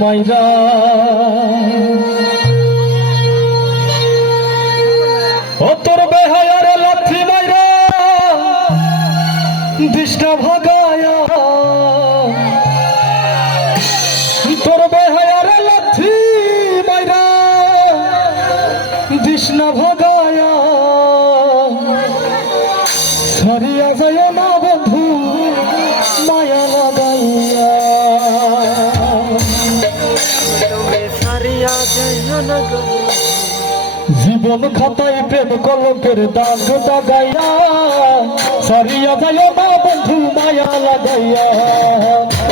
মাইরা ও তোর বেহায়ার লাথি মাইরা দিশটা ভাগায়া তোর বেহায়ার লাথি মাইরা দিশনা ভাগায়া সারিয়া যায় না বন্ধু মায়া লাগাইয়া জীবন খাতায় প্রেম কলকের দাগ দাগাইয়া সারিয়া যায় না বন্ধু মায়া লাগাইয়া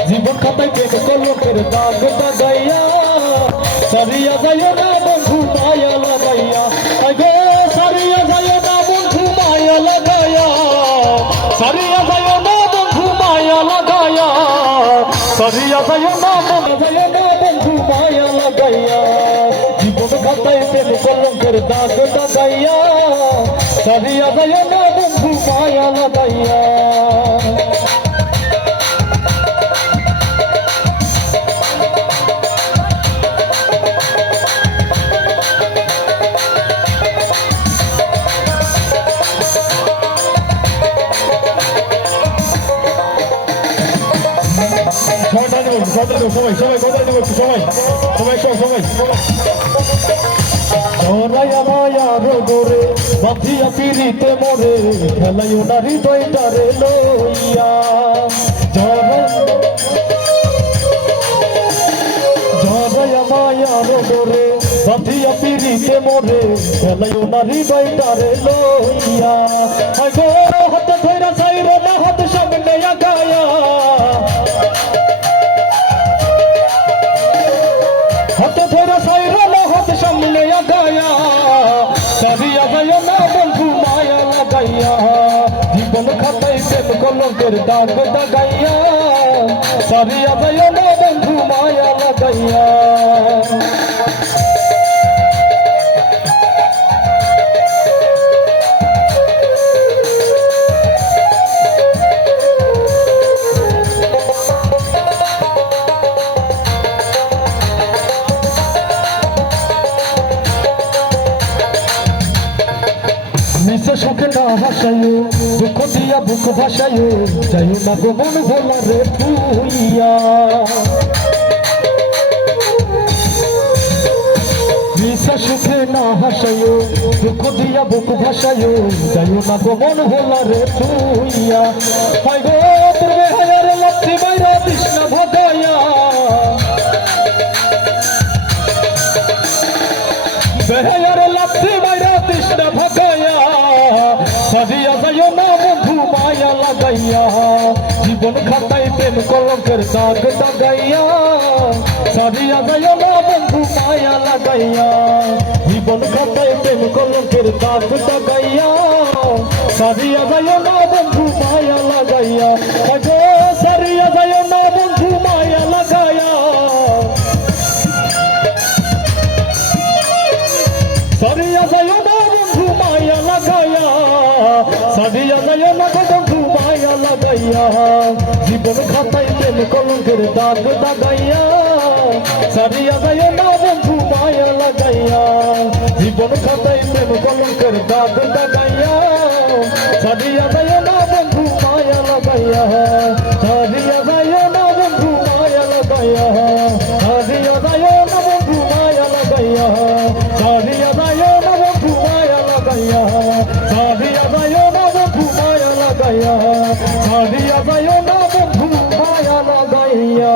জীবন খাতায় প্রেম কলকের দাগ দাগাইয়া সারিয়া যায় না বন্ধু মায়া লাগাইয়া আগে সারিয়া যায় না বন্ধু মায়া লাগাইয়া সারিয়া যায় না বন্ধু মায়া লাগাইয়া সারিয়া যায় না বন্ধু মায়া লাগাইয়া জীবন খাতায় প্রেম কলঙ্কের দাগ দাগাইয়া সারিয়া যায় না বন্ধু মায়া লাগাইয়া বাঁধিয়া পিড়িতে মরে খেলাই ওনার হৃদয়টারে লইয়া জড়াইয়া মায়ার ডোরে বাঁধিয়া পিড়িতে মরে খেলাই ওনার হৃদয়টারে লইয়া হাতে ধৈরা চাইরে না হাতে সামনে আগায়া হাতে ধরে সাইরা না হাতে সামনে আগায়া সারিয়া যায় না বন্ধু মায়া লাগাইয়া জীবন খাতায় প্রেম কলঙ্কের দাগ দাগাইয়া সারিয়া যায় না বন্ধু মায়া লাগাইয়া নিশে সুখে না হাসায়ো দুঃখ দিয়া বুক ভাসায়ো যাইও না গো মন ভোলা রে তুইয়া নিশে সুখে না হাসায়ো দুঃখ দিয়া বুক ভাসায়ো যাইও না গো মন ভোলা রে তুইয়া হায় গো তোর বেহায়ার লাথি মাইরা তৃষ্ণা ভাগাইয়া বেহায়ার লাথি মাইরা তৃষ্ণা ভাগাইয়া সারিয়া যায় না বন্ধু মায়া লাগাইয়া জীবন খাতায় প্রেম কলঙ্কের দাগ দাগাইয়া সারিয়া যায় না বন্ধু মায়া লাগাইয়া জীবন খাতায় প্রেম কলঙ্কের দাগ দাগাইয়া সারিয়া যায় না বন্ধু মায়া লাগাইয়া সারিয়া যায় না বন্ধু মায়া লাগাইয়া সারিয়া যায় না বন্ধু মায়া লাগাইয়া সারিয়া যায় না বন্ধু মায়া লাগাইয়া জীবন খাতায় প্রেম কলঙ্কের দাগ দাগাইয়া সারিয়া যায় না বন্ধু মায়া লাগাইয়া জীবন খাতায় প্রেম কলঙ্কের দাগ দাগাইয়া সারিয়া যায় না বন্ধু মায়া লাগাইয়া সারিয়া যায় না বন্ধু মায়া লাগাইয়া সারিয়া যায় না বন্ধু মায়া লাগাইয়া সারিয়া যায় না বন্ধু মায়া লাগাইয়া সারিয়া যায় না বন্ধু মায়া লাগাইয়া সারিয়া যায় না বন্ধু মায়া লাগাইয়া